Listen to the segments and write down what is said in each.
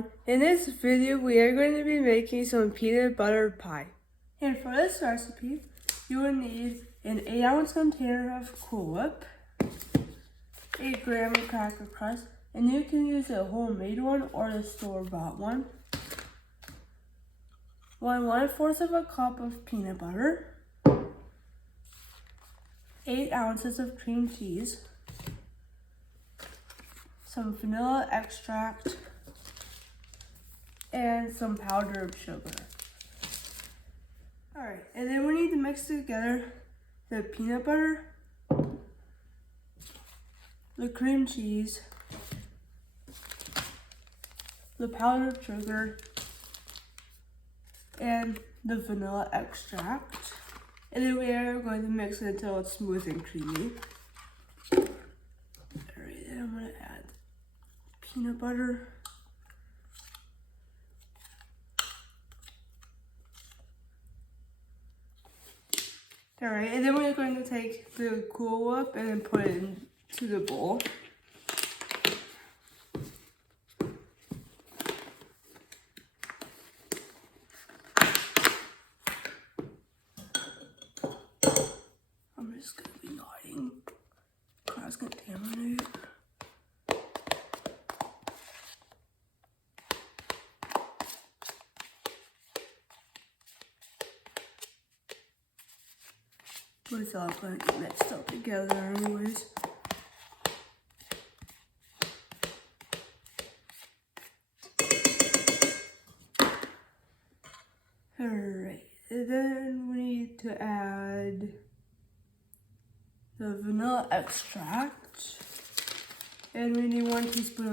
everyone. In this video we are going to be making some peanut butter pie. And for this recipe you will need an 8-ounce container of Cool Whip, 8 grams of cracker crust, and you can use a homemade one or the store-bought one, 1/4 of a cup of peanut butter, 8 ounces of cream cheese, some vanilla extract, and some powdered sugar. Alright, and then we need to mix together the peanut butter, the cream cheese, the powdered sugar, and the vanilla extract. And then we are going to mix it until it's smooth and creamy. Alright, then I'm going to add peanut butter. Alright, and then we're going to take the Cool Whip and then put it into the bowl. I'm just going to be nodding. Cross-contaminate. But it's all going to get mixed up together anyways. Alright, and then we need to add the vanilla extract. And we need 1 teaspoon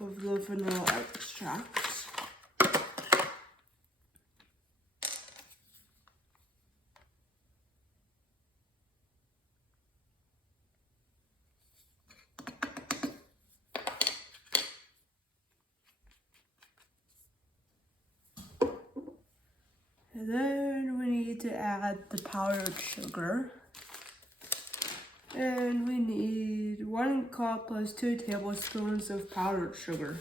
of the vanilla extract. And then we need to add the powdered sugar. And we need 1 cup plus 2 tablespoons of powdered sugar.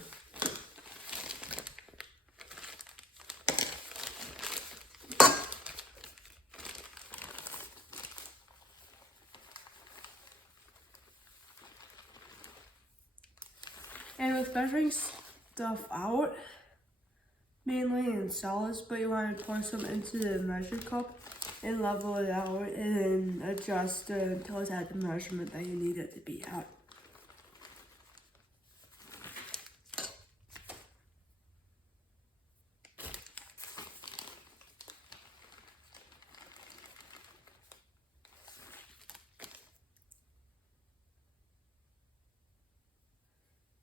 And with measuring stuff out, mainly in solids, but you want to pour some into the measure cup and level it out and adjust it until it's at the measurement that you need it to be at.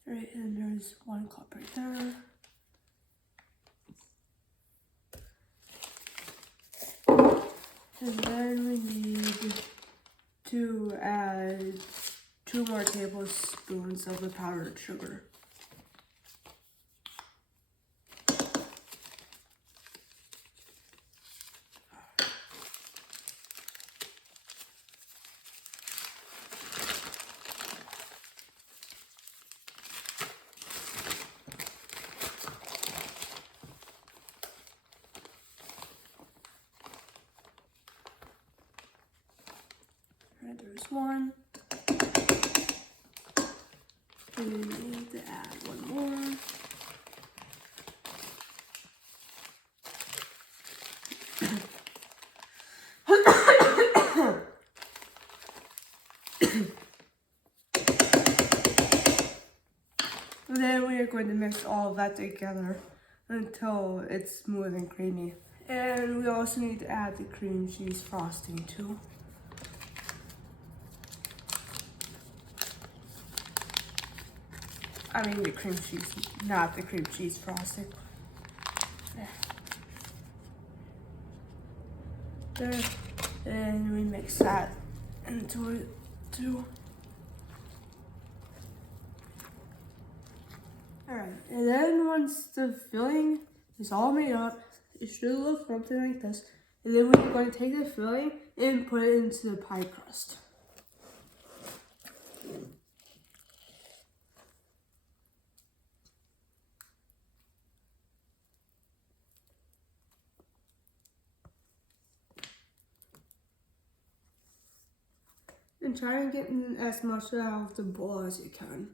Alright, and there's 1 cup right there. And then we need to add 2 more tablespoons of the powdered sugar. Alright, there's 1. And we need to add 1 more. And then we are going to mix all of that together until it's smooth and creamy. And we also need to add the cream cheese frosting too. I mean the cream cheese, not the cream cheese frosting. There. And we mix that into it too. Alright, and then once the filling is all made up, it should look something like this. And then we're going to take the filling and put it into the pie crust. And try and get as much out of the bowl as you can.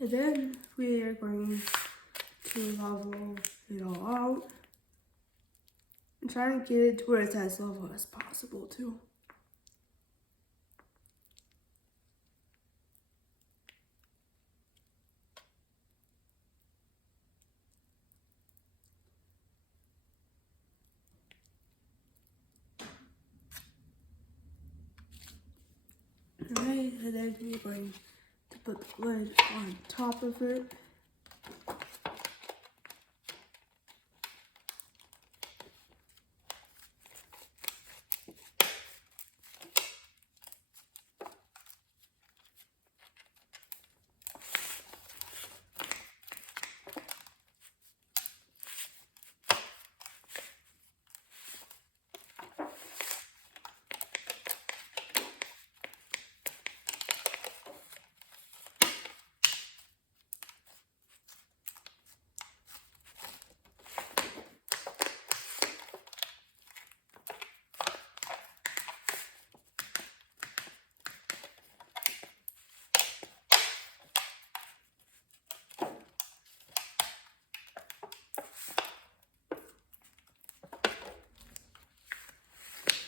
And then we are going to level it all out and try and get it to where it's as level as possible too. Alright, and then we're going to put the lid on top of it.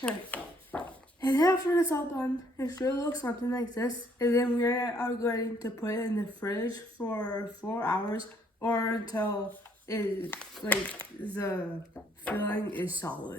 Alright, and after it's all done, it should look something like this. And then we are going to put it in the fridge for 4 hours or until the filling is solid.